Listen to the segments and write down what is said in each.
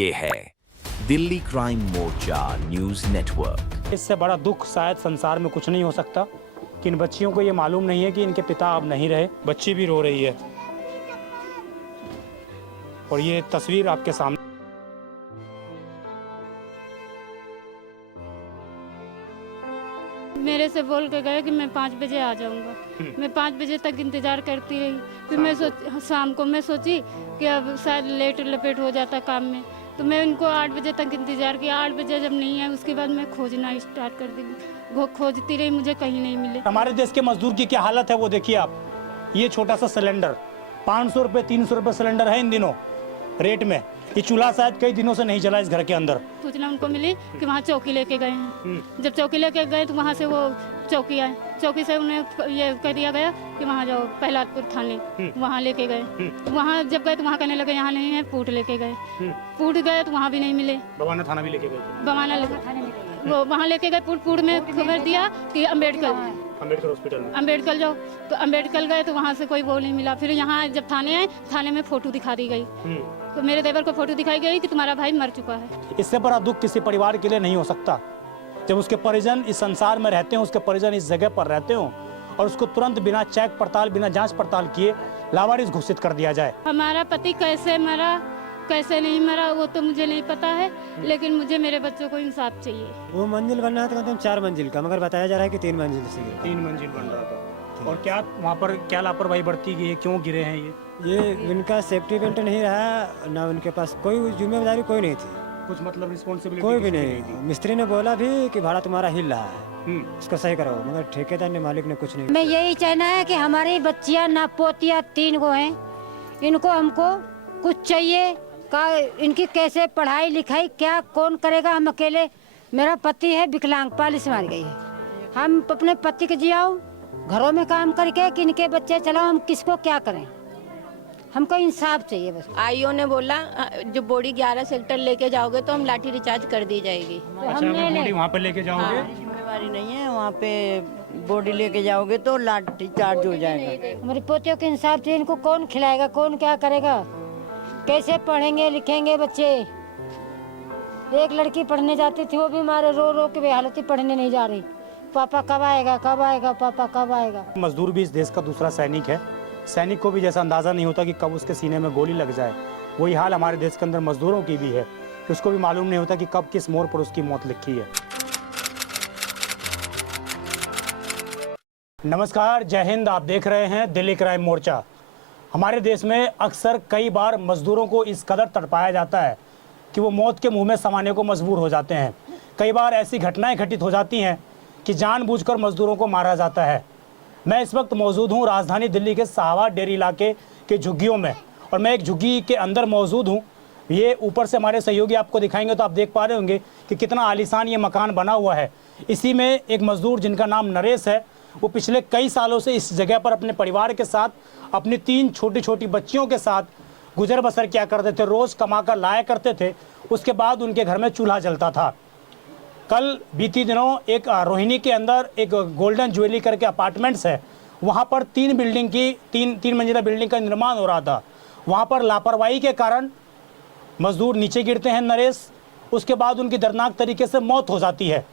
ये है दिल्ली क्राइम मोर्चा news network. इससे बड़ा दुख शायद संसार में कुछ नहीं हो सकता कि इन बच्चियों को ये मालूम नहीं है कि इनके पिता अब नहीं रहे। बच्ची भी रो रही है और ये तस्वीर आपके सामने। मेरे से बोल के गए कि मैं 5 बजे आ जाऊंगा। मैं 5 बजे तक इंतजार करती रही। फिर मैं शाम को मैं सोची कि अब शायद लेट लपेट हो जाता काम में, तो मैं उनको 8 बजे तक इंतजार किया। 8 बजे जब नहीं आए उसके बाद मैं खोजना स्टार्ट कर दी। खोजती रही, मुझे कहीं नहीं मिले। हमारे देश के मजदूर की क्या हालत है वो देखिए आप। ये छोटा सा सिलेंडर 500 रुपये 300 रुपये सिलेंडर है इन दिनों रेट में। ये चूल्हा शायद कई दिनों से नहीं चला इस घर के अंदर। सूचना उनको मिली कि वहाँ चौकी लेके गए हैं। जब चौकी लेके गए तो वहाँ से वो चौकी आए। चौकी से उन्हें ये कह दिया गया कि वहाँ जाओ प्रहलादपुर थाने, वहाँ लेके गए। वहाँ जब गए तो वहाँ कहने लगे यहाँ नहीं है, पूट लेके गए। पूट गए तो वहाँ भी नहीं मिले। बवाना थाना भी लेके गए। बवाना वो वहाँ लेके गए। पूट में खबर दिया कि अम्बेडकर हॉस्पिटल में अम्बेडकर जाओ, तो अम्बेडकर गए तो वहाँ से कोई वो नहीं मिला। फिर यहाँ जब थाने आए, थाने में फोटो दिखा दी गई। तो मेरे देवर को फोटो दिखाई गई कि तुम्हारा भाई मर चुका है। इससे बड़ा दुख किसी परिवार के लिए नहीं हो सकता जब उसके परिजन इस संसार में रहते हो, उसके परिजन इस जगह पर रहते हो और उसको तुरंत बिना चेक पड़ताल, बिना जांच पड़ताल किए लावारिस घोषित कर दिया जाए। हमारा पति कैसे मरा कैसे नहीं मरा वो तो मुझे नहीं पता है, लेकिन मुझे मेरे बच्चों को इंसाफ चाहिए। वो मंजिल बन रहा था कम 4 मंजिल का, मगर बताया जा रहा है कि 3 मंजिल से 3 मंजिल बन रहा था। और क्या वहाँ पर क्या लापरवाही बरती गई है, क्यों गिरे हैं ये इनका सेफ्टी बेल्ट नहीं रहा, ना उनके पास कोई जिम्मेदारी कोई नहीं थी, कुछ मतलब रिस्पॉन्सिबिलिटी कोई भी नहीं। मिस्त्री ने बोला भी कि भाड़ा तुम्हारा हिल रहा है, इसको सही करो, मगर ठेकेदार ने, मालिक ने कुछ नहीं। मैं यही कहना है कि हमारी बच्चियां ना पोतियां 3 को हैं, इनको हमको कुछ चाहिए का, इनकी कैसे पढ़ाई लिखाई क्या कौन करेगा। हम अकेले, मेरा पति है विकलांग, पालिश मार गई है। हम अपने पति के जियाओ घरों में काम करके कि इनके बच्चे चलाओ, हम किसको क्या करें। हमको इंसाफ चाहिए बस। आईओ ने बोला जो बॉडी 11 सेक्टर लेके जाओगे तो हम लाठी रिचार्ज कर दी जाएगी। तो हमने बॉडी वहाँ पे लेके जाओगे? जिम्मेवारी नहीं है, वहाँ पे बॉडी लेके जाओगे तो लाठी चार्ज हो जाएगा। हमारी पोतियों के इंसाफ चाहिए। इनको कौन खिलाएगा, कौन क्या करेगा, कैसे पढ़ेंगे लिखेंगे बच्चे। एक लड़की पढ़ने जाती थी, वो भी हमारे रो रो के बेहालत थी, पढ़ने नहीं जा रही। पापा कब आएगा, कब आएगा, पापा कब आएगा। मजदूर भी इस देश का दूसरा सैनिक है। सैनिक को भी जैसा अंदाजा नहीं होता कि कब उसके सीने में गोली लग जाए, वही हाल हमारे देश के अंदर मजदूरों की भी है। उसको भी मालूम नहीं होता कि कब किस मोड़ पर उसकी मौत लिखी है। नमस्कार, जय हिंद। आप देख रहे हैं दिल्ली क्राइम मोर्चा। हमारे देश में अक्सर कई बार मजदूरों को इस कदर तड़पाया जाता है कि वो मौत के मुंह में समाने को मजबूर हो जाते हैं। कई बार ऐसी घटनाएं घटित हो जाती हैं कि जानबूझकर मजदूरों को मारा जाता है। मैं इस वक्त मौजूद हूं राजधानी दिल्ली के शाहबाद डेरी इलाके के झुग्गियों में, और मैं एक झुग्गी के अंदर मौजूद हूं। ये ऊपर से हमारे सहयोगी आपको दिखाएंगे तो आप देख पा रहे होंगे कि कितना आलीशान ये मकान बना हुआ है। इसी में एक मजदूर जिनका नाम नरेश है, वो पिछले कई सालों से इस जगह पर अपने परिवार के साथ, अपनी 3 छोटी छोटी बच्चियों के साथ गुजर बसर किया करते थे। रोज़ कमा कर लाया करते थे, उसके बाद उनके घर में चूल्हा जलता था। कल बीती दिनों एक रोहिणी के अंदर एक गोल्डन ज्वेलरी करके अपार्टमेंट्स है, वहाँ पर 3 बिल्डिंग की 3 मंजिला बिल्डिंग का निर्माण हो रहा था। वहाँ पर लापरवाही के कारण मजदूर नीचे गिरते हैं नरेश, उसके बाद उनकी दर्दनाक तरीके से मौत हो जाती है।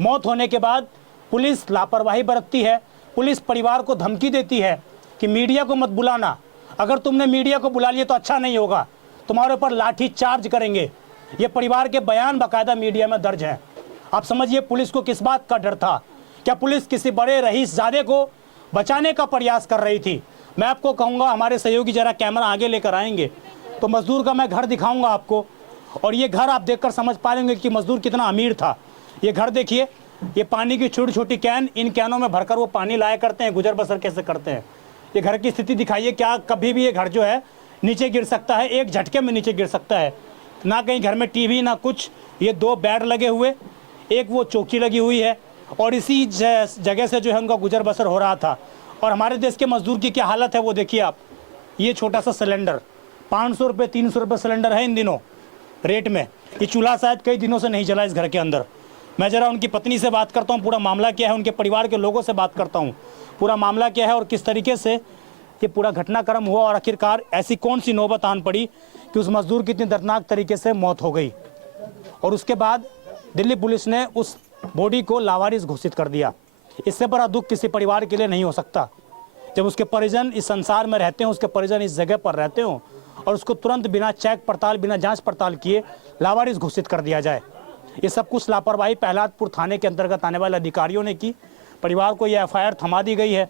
मौत होने के बाद पुलिस लापरवाही बरतती है। पुलिस परिवार को धमकी देती है कि मीडिया को मत बुलाना, अगर तुमने मीडिया को बुला लिया तो अच्छा नहीं होगा, तुम्हारे ऊपर लाठी चार्ज करेंगे। ये परिवार के बयान बाकायदा मीडिया में दर्ज हैं। आप समझिए पुलिस को किस बात का डर था। क्या पुलिस किसी बड़े रईसजादे को बचाने का प्रयास कर रही थी? मैं आपको कहूँगा, हमारे सहयोगी जरा कैमरा आगे लेकर आएंगे तो मजदूर का मैं घर दिखाऊंगा आपको, और ये घर आप देखकर समझ पाएंगे कि मजदूर कितना अमीर था। ये घर देखिए, ये पानी की छोटी छोटी कैन, इन कैनों में भरकर वो पानी लाया करते हैं, गुजर बसर कैसे करते हैं। ये घर की स्थिति दिखाइए, क्या कभी भी ये घर जो है नीचे गिर सकता है, एक झटके में नीचे गिर सकता है। ना कहीं घर में टीवी ना कुछ, ये 2 बेड लगे हुए, एक वो चौकी लगी हुई है, और इसी जगह से जो है उनका गुजर बसर हो रहा था। और हमारे देश के मजदूर की क्या हालत है वो देखिए आप। ये छोटा सा सिलेंडर 500 रुपये 300 रुपये सिलेंडर है इन दिनों रेट में। ये चूल्हा शायद कई दिनों से नहीं चला इस घर के अंदर। मैं ज़रा उनकी पत्नी से बात करता हूँ, पूरा मामला क्या है, उनके परिवार के लोगों से बात करता हूँ, पूरा मामला क्या है और किस तरीके से ये पूरा घटनाक्रम हुआ, और आखिरकार ऐसी कौन सी नौबत आन पड़ी कि कि उस मजदूर की इतनी दर्दनाक तरीके से मौत हो गई। और उसके बाद दिल्ली पुलिस ने उस बॉडी को लावारिस घोषित कर दिया। इससे बड़ा दुख किसी परिवार के लिए नहीं हो सकता जब उसके परिजन इस संसार में रहते हो, उसके परिजन इस जगह पर रहते हो और उसको तुरंत बिना चेक पड़ताल, बिना जांच पड़ताल किए लावारिस घोषित कर दिया जाए। ये सब कुछ लापरवाही प्रहलादपुर थाने के अंतर्गत आने वाले अधिकारियों ने की। परिवार को ये एफआईआर थमा दी गई है,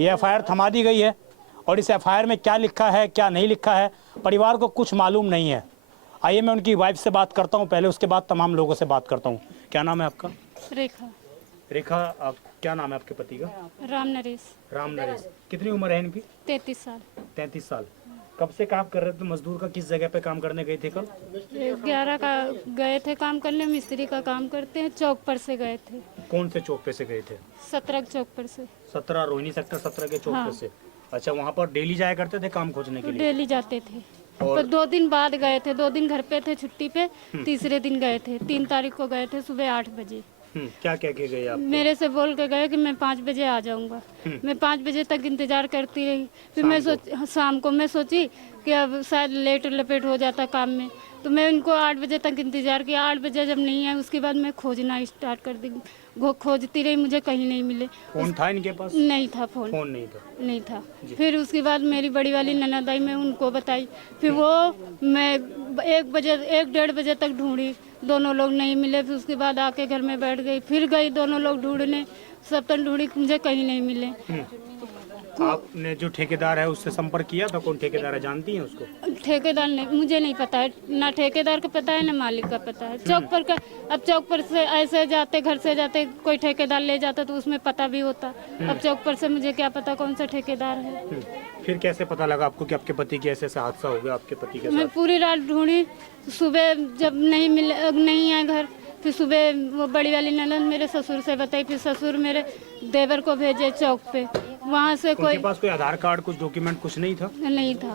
ये एफआईआर थमा दी गई है और इस एफआईआर में क्या लिखा है क्या नहीं लिखा है परिवार को कुछ मालूम नहीं है। आइए मैं उनकी वाइफ से बात करता हूँ पहले, उसके बाद तमाम लोगों से बात करता हूँ। क्या नाम है आपका? रेखा। रेखा, आप क्या नाम है आपके पति का? राम नरेश। राम नरेश। कितनी उम्र है इनकी? 33 साल। 33 साल। कब से काम कर रहे थे? मजदूर का किस जगह पे काम करने गए थे कल? 11 का गए थे काम करने, मिस्त्री का काम करते हैं। चौक पर से गए थे। कौन से चौक पे से गए थे? 17 चौक पर से। 17 रोहिणी सेक्टर 17 के चौक हाँ। पे से। अच्छा, वहाँ पर डेली जाया करते थे काम खोजने के तो लिए? डेली जाते थे। और- पर 2 दिन बाद गए थे, 2 दिन घर पे थे छुट्टी पे, तीसरे दिन गए थे। 3 तारीख को गए थे सुबह 8 बजे। क्या कह के गए आप? मेरे से बोल के गए कि मैं 5 बजे आ जाऊंगा। मैं 5 बजे तक इंतजार करती रही। फिर मैं शाम को मैं सोची कि अब शायद लेट लपेट हो जाता काम में, तो मैं उनको 8 बजे तक इंतजार किया। 8 बजे जब नहीं आए उसके बाद मैं खोजना स्टार्ट कर दी। खोजती रही, मुझे कहीं नहीं मिले। फोन था इनके पास? नहीं था फोन। फोन नहीं था। नहीं था। फिर उसके बाद मेरी बड़ी वाली ननद आई, मैं उनको बताई। फिर वो मैं 1-1:30 बजे तक ढूंढी, दोनों लोग नहीं मिले। फिर उसके बाद आके घर में बैठ गई। फिर गई दोनों लोग ढूंढने, सब तक ढूंढी, मुझे कहीं नहीं मिले। आपने जो ठेकेदार है उससे संपर्क किया था? कौन ठेकेदार है, जानती हैं उसको? ठेकेदार नहीं, मुझे नहीं पता है। ना ठेकेदार का पता है ना मालिक का पता है। चौक पर का, अब चौक पर से ऐसे जाते, घर से जाते, कोई ठेकेदार ले जाता तो उसमें पता भी होता। अब चौक पर से मुझे क्या पता कौन सा ठेकेदार है। फिर कैसे पता लगा आपको कि आपके पति की ऐसे हादसा हो गया आपके पति के मैं साथ? पूरी रात ढूंढी, सुबह जब नहीं मिले, नहीं आए घर, फिर सुबह वो बड़ी वाली ननद मेरे ससुर से बताई। फिर ससुर मेरे देवर को भेजे चौक पे, वहाँ से उनके पास कोई आधार कार्ड, कुछ डॉक्यूमेंट कुछ नहीं था? नहीं था।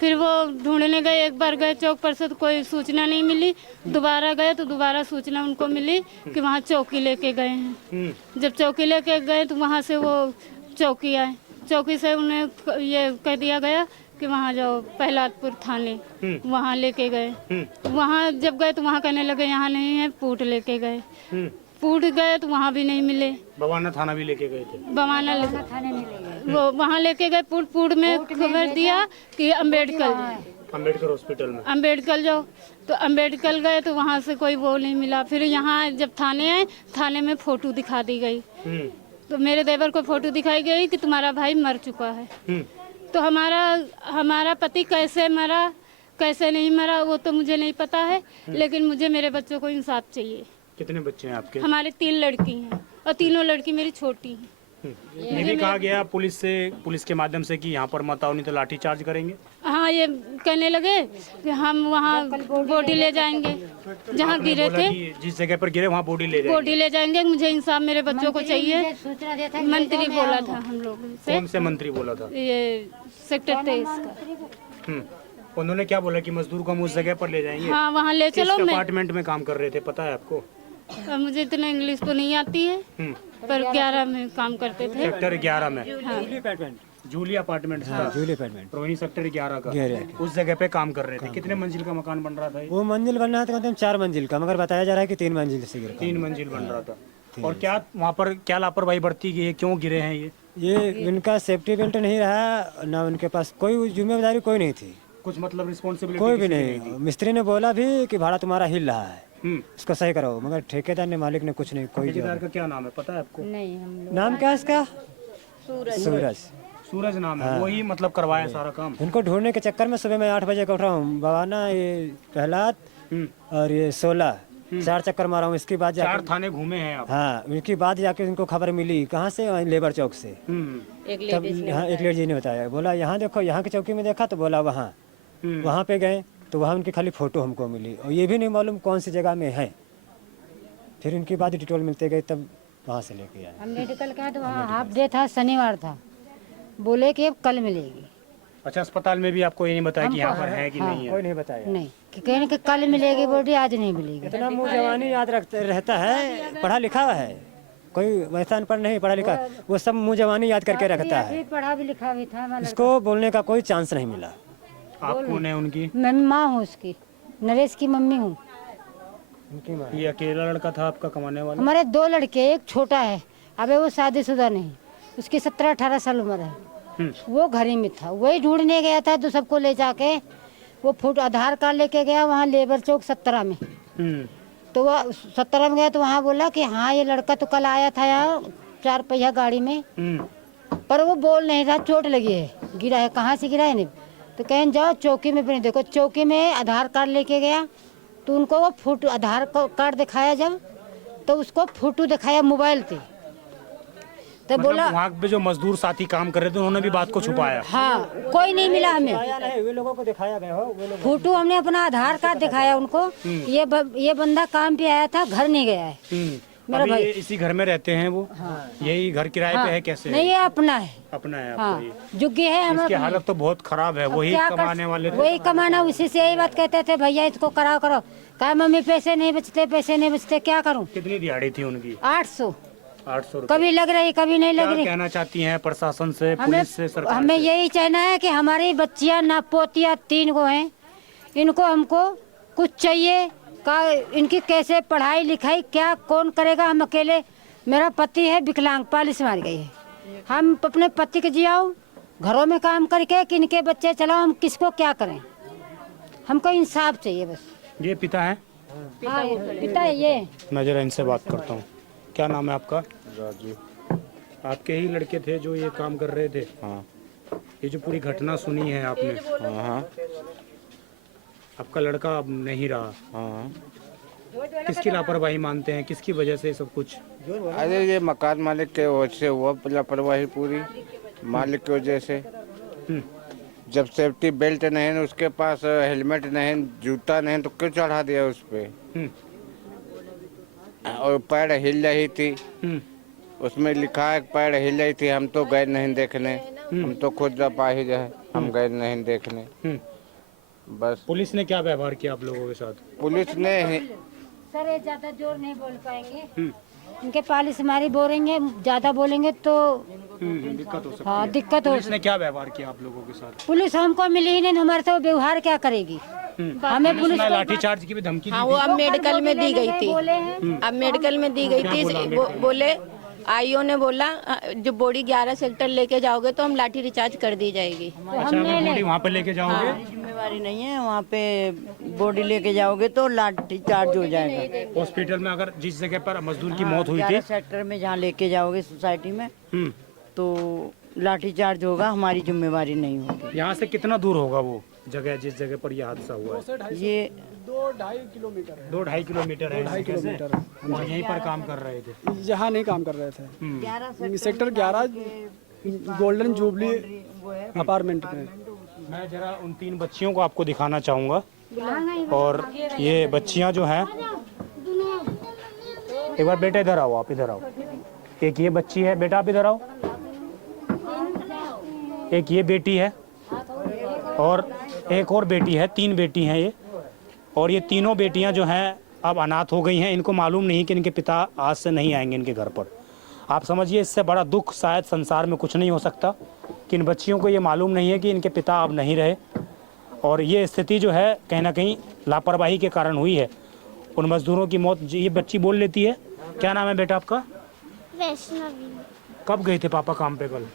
फिर वो ढूंढने गए, एक बार गए चौक पर से तो कोई सूचना नहीं मिली। दोबारा गए तो दोबारा सूचना उनको मिली कि वहाँ चौकी लेके गए हैं। जब चौकी लेके गए तो वहाँ से वो चौकी आए, चौकी से उन्हें ये कह दिया गया कि वहाँ जाओ प्रहलादपुर थाने, वहाँ लेके गए। वहाँ जब गए तो वहाँ कहने लगे यहाँ नहीं है, पूट लेके गए। पूट गए तो वहाँ भी नहीं मिले। बवाना थाना भी लेके गए थे? बवाना वो वहाँ लेके गए। पूट में खबर दिया कि अम्बेडकर हॉस्पिटल में अम्बेडकर जाओ, तो अम्बेडकर गए तो वहाँ से कोई वो नहीं मिला। फिर यहाँ जब थाने आए, थाने में फोटो दिखा दी गई। तो मेरे देवर को फोटो दिखाई गई कि तुम्हारा भाई मर चुका है। तो हमारा पति कैसे मरा कैसे नहीं मरा वो तो मुझे नहीं पता है, लेकिन मुझे मेरे बच्चों को इंसाफ चाहिए। कितने बच्चे हैं आपके? हमारे 3 लड़की हैं और तीनों लड़की मेरी छोटी हैं। ये भी कहा गया पुलिस के माध्यम से कि यहाँ पर मत आओ नहीं तो लाठी चार्ज करेंगे। हाँ, ये कहने लगे कि हम वहाँ बॉडी ले जाएंगे जहाँ गिरे थे। जिस जगह पर गिरे वहाँ बॉडी ले जाएंगे। मुझे इंसाफ मेरे बच्चों को चाहिए। मंत्री बोला था हम लोग से। कौन से मंत्री बोला था? ये सेक्टर 23 का। उन्होंने क्या बोला कि मजदूर को हम उस जगह पर ले जाएंगे? हाँ, वहाँ ले चलो। किस अपार्टमेंट में काम कर रहे थे पता है आपको? मुझे इतना इंग्लिश तो नहीं आती है, पर 11 में काम करते थे। सेक्टर 11 में? हाँ। जूली अपार्टमेंट था? जूली अपार्टमेंट रोहिणी सेक्टर 11 का। उस जगह पे काम कर रहे थे। कितने मंजिल का मकान बन रहा था ये? वो मंजिल बन रहा था मतलब 4 मंजिल का, मगर बताया जा रहा है कि 3 मंजिल से गिरा। 3 मंजिल बन रहा था। और क्या वहाँ पर क्या लापरवाही बरती गई है, क्यों गिरे हैं ये इनका सेफ्टी बेल्ट नहीं रहा, ना उनके पास कोई जिम्मेदारी कोई नहीं थी, कुछ मतलब रिस्पॉन्सिबिलिटी कोई भी नहीं। मिस्त्री ने बोला भी कि भाड़ा तुम्हारा हिल रहा है, इसको सही करो, मगर ठेकेदार ने, मालिक ने कुछ नहीं। कोई ठेकेदार का क्या नाम है पता है आपको? नहीं, हम लोग नाम क्या है इसका? सूरज नाम है। वही मतलब करवाया सारा काम। उनको ढूंढने के चक्कर में सुबह मैं 8 बजे का उठ रहा हूँ। बवाना, ये प्रहलाद और ये 16 4 चक्कर मारा हूँ। इसके बाद 4 थाने घूमे हैं आप? हाँ, उनकी बाद जाके उनको खबर मिली। कहाँ से? लेबर चौक से। तब हाँ, एक लेडीज ने बताया, बोला यहाँ देखो, यहाँ की चौकी में देखा तो बोला वहाँ पे गए तो वहाँ उनकी खाली फोटो हमको मिली और ये भी नहीं मालूम कौन सी जगह में है। फिर उनकी बाद डिटेल मिलते गए, तब वहाँ से लेके आए। मेडिकल का तो वहाँ हाफ डे था, शनिवार था, बोले कि अब कल मिलेगी। अच्छा, अस्पताल में भी आपको ये नहीं बताया कि यहाँ पर है कि नहीं है? कोई नहीं बताया। नहीं, कि कहने कि कल मिलेगी बॉडी, आज नहीं मिलेगी। इतना मुँह जवानी याद रहता है, पढ़ा लिखा है। कोई वैसा अनपढ़ नहीं पढ़ा लिखा, वो सब मुँह जवानी याद करके रखता है। पढ़ा भी लिखा भी था। इसको बोलने का कोई चांस नहीं मिला। आप कौन है उनकी? मैं माँ हूँ उसकी, नरेश की मम्मी हूँ। ये अकेला लड़का था आपका कमाने वाला? हमारे 2 लड़के, एक छोटा है, अबे वो शादीशुदा नहीं, उसकी 17-18 साल उम्र है। वो घर ही में था, वही ढूंढने गया था तो सबको ले जाके वो फोटो आधार कार्ड लेके गया वहाँ लेबर चौक 17 में। तो वह 17 में गया तो वहाँ बोला कि हाँ ये लड़का तो कल आया था यहाँ 4 पहिया गाड़ी में, पर वो बोल नहीं रहा, चोट लगी है, गिरा है। कहाँ से गिरा है? नहीं तो कहें जाओ चौकी में भी। देखो चौकी में आधार कार्ड लेके गया तो उनको वो फोटो आधार कार्ड दिखाया, जब तो उसको फोटो दिखाया मोबाइल पे, तो बोला वहाँ पे जो मजदूर साथी काम कर रहे थे उन्होंने भी बात को छुपाया। हाँ कोई नहीं मिला हमें, वे लोगों को दिखाया गया हो, वे लोग फोटो हमने अपना आधार कार्ड दिखाया उनको। ये बंदा काम पे आया था, घर नहीं गया है मेरा अभी भाई। ये इसी घर में रहते हैं वो? यही घर किराए पे है कैसे? नहीं ये अपना है, अपना है आपका हाँ ये? जुग्गी है इसकी हमारा। हालत तो बहुत खराब है, वही कमाने वाले थे। वही कमाना, उसी से यही बात कहते थे भैया इसको कराओ करो। कहा मम्मी पैसे नहीं बचते, क्या करूँ? कितनी दिहाड़ी थी उनकी? 800 800 कभी लग रही कभी नहीं लग क्या रही। कहना चाहती हैं प्रशासन से, हमें पुलिस से, सरकार हमें से? यही कहना है कि हमारी बच्चियां ना पोतियां 3 गो हैं, इनको हमको कुछ चाहिए। का इनकी कैसे पढ़ाई लिखाई क्या कौन करेगा? हम अकेले, मेरा पति है विकलांग, पालिश मार गई है। हम अपने पति के जियाओ घरों में काम करके कि इनके बच्चे चलाओ, हम किसको क्या करें? हमको इंसाफ चाहिए बस। ये पिता है? हाँ पिता है ये। मैं जरा इनसे बात करता हूँ। क्या नाम है आपका? राजू। आपके ही लड़के थे जो ये काम कर रहे थे? हाँ ये जो पूरी घटना सुनी है आपने, हाँ आपका लड़का अब नहीं रहा, हाँ। किसकी लापरवाही मानते हैं, किसकी वजह से सब कुछ? अरे ये मकान मालिक के वजह से हुआ लापरवाही, पूरी मालिक की वजह से। जब सेफ्टी बेल्ट नहीं है उसके पास, हेलमेट नहीं, जूता नहीं, तो क्यों चढ़ा दिया उस पे? और पैर हिल रही थी, उसमें लिखा है पैर हिल रही थी। हम तो गए नहीं देखने, हम तो खुद अपाहिज है, हम गए नहीं देखने। बस पुलिस ने क्या व्यवहार किया आप लोगों के साथ? पुलिस ने सर ये ज्यादा जोर नहीं बोल पाएंगे, इनके पालिश मारी बोलेंगे, ज्यादा बोलेंगे तो दिक्कत हो सकती हाँ है। दिक्कत हो। पुलिस ने क्या व्यवहार किया आप लोगों के साथ? पुलिस हमको मिली ही नहीं, हमारे से व्यवहार क्या करेगी? हमें पुलिस ने लाठीचार्ज की भी धमकी दी हाँ वो अब मेडिकल में दी गई थी, बोले हैं। अब मेडिकल में दी गई थी। बोले आईओ ने बोला जो बॉडी 11 सेक्टर लेके जाओगे तो हम लाठी रिचार्ज कर दी जाएगी। अच्छा, अगर बॉडी वहाँ पे लेके जाओगे? जिम्मेवारी नहीं है, वहाँ पे बॉडी लेके जाओगे तो लाठी चार्ज हो जाएगा। हॉस्पिटल में अगर जिस जगह पर मजदूर की मौत हुई थी, 11 सेक्टर में जहाँ लेके जाओगे सोसाइटी में, तो लाठी चार्ज होगा, हमारी जिम्मेवारी नहीं होगी। यहाँ से कितना दूर होगा वो जगह जिस जगह पर यह हादसा हुआ है? ये 2-2.5 किलोमीटर है। 2-2.5 किलोमीटर है। 2.5 किलोमीटर है। और यहीं पर काम कर रहे थे? यहाँ नहीं काम कर रहे थे, सेक्टर 11 गोल्डन जुबली अपार्टमेंट में। मैं जरा उन 3 बच्चियों को आपको दिखाना चाहूँगा। और ये बच्चियाँ जो हैं, एक बार बेटा इधर आओ, आप इधर आओ। एक ये बच्ची है, बेटा आप इधर आओ। एक ये बेटी है और एक और बेटी है, 3 बेटी हैं ये। और ये तीनों बेटियां जो हैं अब अनाथ हो गई हैं। इनको मालूम नहीं कि इनके पिता आज से नहीं आएंगे इनके घर पर। आप समझिए इससे बड़ा दुख शायद संसार में कुछ नहीं हो सकता कि इन बच्चियों को ये मालूम नहीं है कि इनके पिता अब नहीं रहे। और ये स्थिति जो है कहीं ना कहीं लापरवाही के कारण हुई है। उन मजदूरों की मौत, ये बच्ची बोल लेती है। क्या नाम है बेटा आपका? वैष्णवी। कब गए थे पापा काम पे कल?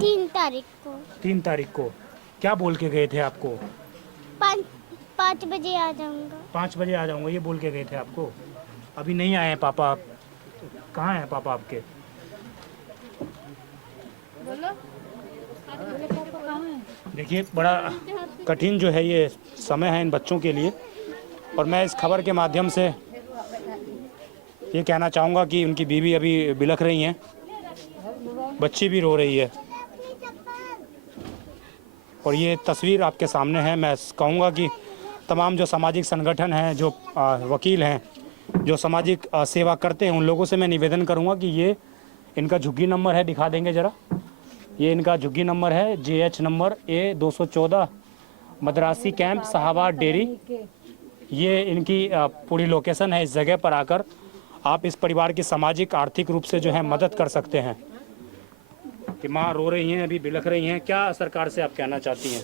3 तारीख को। 3 तारीख को। क्या बोल के गए थे आपको? 5 बजे आ जाऊंगा। 5 बजे आ जाऊंगा ये बोल के गए थे आपको? अभी नहीं आए हैं पापा? कहाँ हैं पापा आपके? देखिए बड़ा कठिन जो है ये समय है इन बच्चों के लिए। और मैं इस खबर के माध्यम से ये कहना चाहूँगा कि उनकी बीवी अभी बिलख रही हैं, बच्ची भी रो रही है। और ये तस्वीर आपके सामने है। मैं कहूँगा कि तमाम जो सामाजिक संगठन हैं, जो वकील हैं, जो सामाजिक सेवा करते हैं, उन लोगों से मैं निवेदन करूँगा कि ये इनका झुग्गी नंबर है, दिखा देंगे ज़रा। ये इनका झुग्गी नंबर है, JH number A214 Madrasi camp Sahabad dairy. ये इनकी पूरी लोकेशन है। इस जगह पर आकर आप इस परिवार की सामाजिक आर्थिक रूप से जो है मदद कर सकते हैं। कि माँ रो रही हैं, अभी बिलख रही हैं, क्या सरकार से आप कहना चाहती हैं?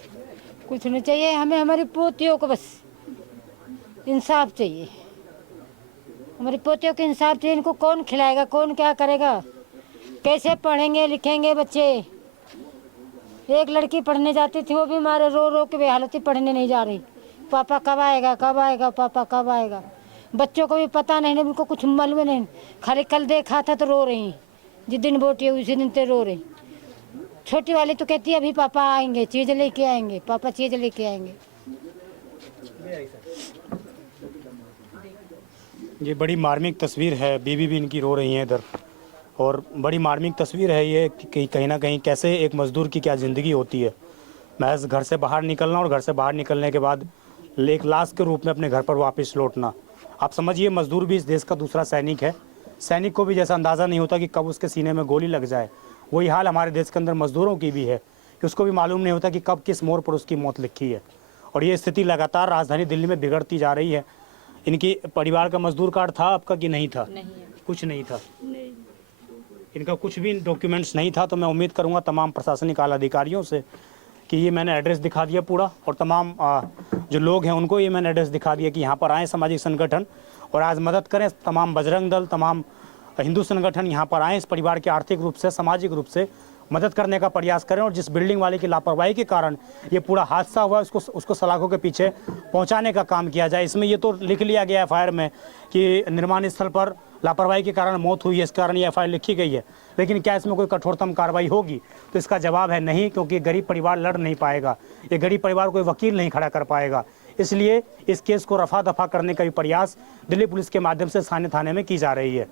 कुछ नहीं चाहिए हमें, हमारी पोतियों को बस इंसाफ चाहिए। हमारी पोतियों को इंसाफ चाहिए। इनको कौन खिलाएगा, कौन क्या करेगा, कैसे पढ़ेंगे लिखेंगे बच्चे। एक लड़की पढ़ने जाती थी, वो भी हमारे रो रो के बेहालती, पढ़ने नहीं जा रही। पापा कब आएगा, कब आएगा, पापा कब आएगा। बच्चों को भी पता नहीं, उनको कुछ मालूम नहीं। खाली कल देखा था तो रो रही, जिस दिन वोट है उसी दिन से रो रही। छोटी वाली तो कहती है अभी पापा आएंगे, चीज़ लेके आएंगे, पापा चीज़ लेके आएंगे। ये बड़ी मार्मिक तस्वीर है, बीवी भी इनकी रो रही हैं इधर। और बड़ी मार्मिक तस्वीर है ये कि कहीं ना कहीं कैसे एक मज़दूर की क्या ज़िंदगी होती है। महज घर से बाहर निकलना और घर से बाहर निकलने के बाद एक लाश के रूप में अपने घर पर वापस लौटना। आप समझिए, मज़दूर भी इस देश का दूसरा सैनिक है। सैनिक को भी जैसा अंदाज़ा नहीं होता कि कब उसके सीने में गोली लग जाए, वही हाल हमारे देश के अंदर मज़दूरों की भी है कि उसको भी मालूम नहीं होता कि कब किस मोड़ पर उसकी मौत लिखी है। और ये स्थिति लगातार राजधानी दिल्ली में बिगड़ती जा रही है। इनकी परिवार का मजदूर कार्ड था आपका कि नहीं था? नहीं, कुछ नहीं था। नहीं। इनका कुछ भी डॉक्यूमेंट्स नहीं था। तो मैं उम्मीद करूंगा तमाम प्रशासनिक आला अधिकारियों से कि ये मैंने एड्रेस दिखा दिया पूरा, और तमाम जो लोग हैं उनको ये मैंने एड्रेस दिखा दिया कि यहाँ पर आएँ सामाजिक संगठन और आज मदद करें। तमाम बजरंग दल, तमाम हिंदू संगठन यहाँ पर आएँ, इस परिवार के आर्थिक रूप से, सामाजिक रूप से मदद करने का प्रयास करें। और जिस बिल्डिंग वाले की लापरवाही के कारण ये पूरा हादसा हुआ, उसको सलाखों के पीछे पहुंचाने का काम किया जाए। इसमें ये तो लिख लिया गया एफआईआर में कि निर्माण स्थल पर लापरवाही के कारण मौत हुई है, इस कारण ये एफआईआर लिखी गई है। लेकिन क्या इसमें कोई कठोरतम कार्रवाई होगी? तो इसका जवाब है नहीं, क्योंकि गरीब परिवार लड़ नहीं पाएगा। ये गरीब परिवार कोई वकील नहीं खड़ा कर पाएगा। इसलिए इस केस को रफा दफा करने का भी प्रयास दिल्ली पुलिस के माध्यम से स्थानीय थाने में की जा रही है।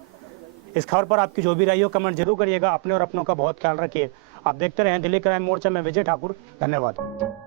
इस खबर पर आपकी जो भी राय हो कमेंट जरूर करिएगा। अपने और अपनों का बहुत ख्याल रखिए। आप देखते रहें दिल्ली क्राइम मोर्चा में विजय ठाकुर। धन्यवाद।